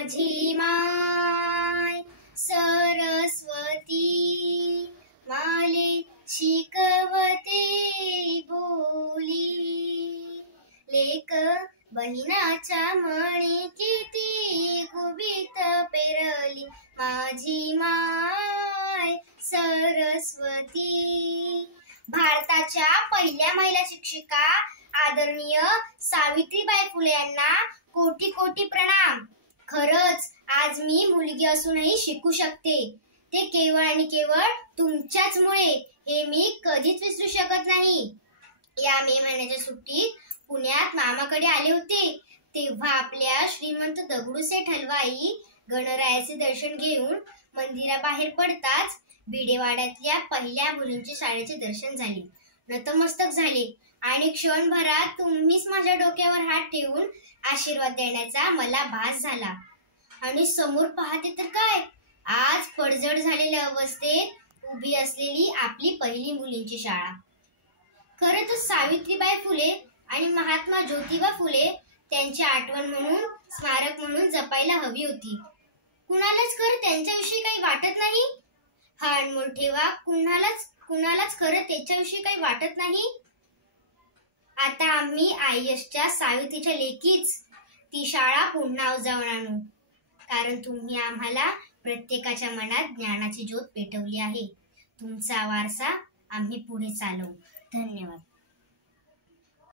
माझी माय सरस्वती माले शिकवते बोली। लेक बहिणाच्या मणी किती गुबीत पेरली माझी माय सरस्वती। भारताच्या पहिल्या महिला शिक्षिका आदरणीय सावित्रीबाई फुले यांना कोटी कोटी प्रणाम। खरंच आज मी मुलगी असूनही शिकू शकते, ते केवळ आणि केवळ तुमच्याच मुळे, हे मी कधीच विसरू शकत नाही। या मे महिन्याच्या सुट्टीत पुण्यात मामाकडे आले होते, तेव्हा आपल्या श्रीमंत दगडूशेठ हलवाई गणरायाचे दर्शन घेऊन मंदिराबाहेर पडताच भिडेवाड्यातल्या पहिल्या मुलींच्या शाळेचे दर्शन झाले, नतमस्तक झाले आणि क्षणभरात तुम्हीच माझ्या डोक्यावर हात ठेवून आशीर्वाद देण्याचा मला भास झाला। आणि समोर पाहते तर काय, आज पडझड झालेल्या अवस्थेत उभी असलेली आपली पहिली मुलींची शाळा। खरं तर सावित्रीबाई फुले आणि महात्मा ज्योतिबा फुले त्यांची आठवण म्हणून, स्मारक म्हणून जपायला हवी होती। कुणालाच खरं त्यांच्याविषयी काही वाटत नाही, हा अनमोल ठेवा कुणालाच खरं त्याच्याविषयी काही वाटत नाही। आता आम्ही आयएसच्या सावित्रीच्या लेकीच ती शाळा पुन्हा उजाळून आणू, कारण तुम्ही आम्हाला प्रत्येकाच्या मनात ज्ञानाची ज्योत पेटवली आहे। तुमचा वारसा आम्ही पुढे चालवू। धन्यवाद।